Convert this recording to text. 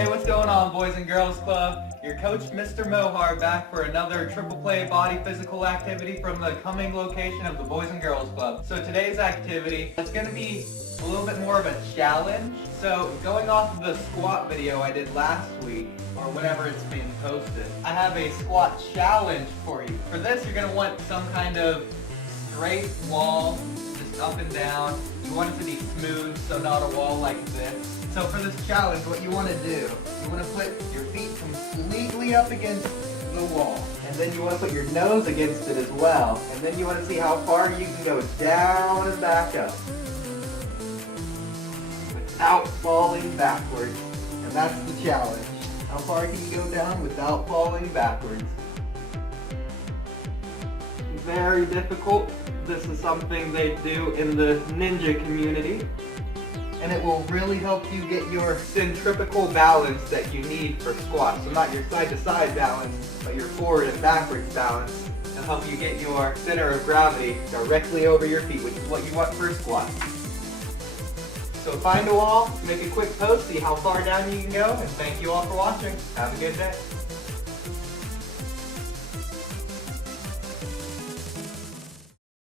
Hey, what's going on, Boys and Girls Club? Your coach, Mr. Mohar, back for another triple play body physical activity from the coming location of the Boys and Girls Club. So today's activity is going to be a little bit more of a challenge. So going off of the squat video I did last week, or whenever it's being posted, I have a squat challenge for you. For this, you're going to want some kind of straight wall, just up and down. You want it to be smooth, so not a wall like this. So for this challenge, what you want to do, you want to put your feet completely up against the wall. And then you want to put your nose against it as well. And then you want to see how far you can go down and back up without falling backwards. And that's the challenge. How far can you go down without falling backwards? Very difficult. This is something they do in the ninja community. And it will really help you get your centripetal balance that you need for squats. So not your side-to-side balance, but your forward and backwards balance. It'll help you get your center of gravity directly over your feet, which is what you want for a squat. So find a wall, make a quick post, see how far down you can go, and thank you all for watching. Have a good day.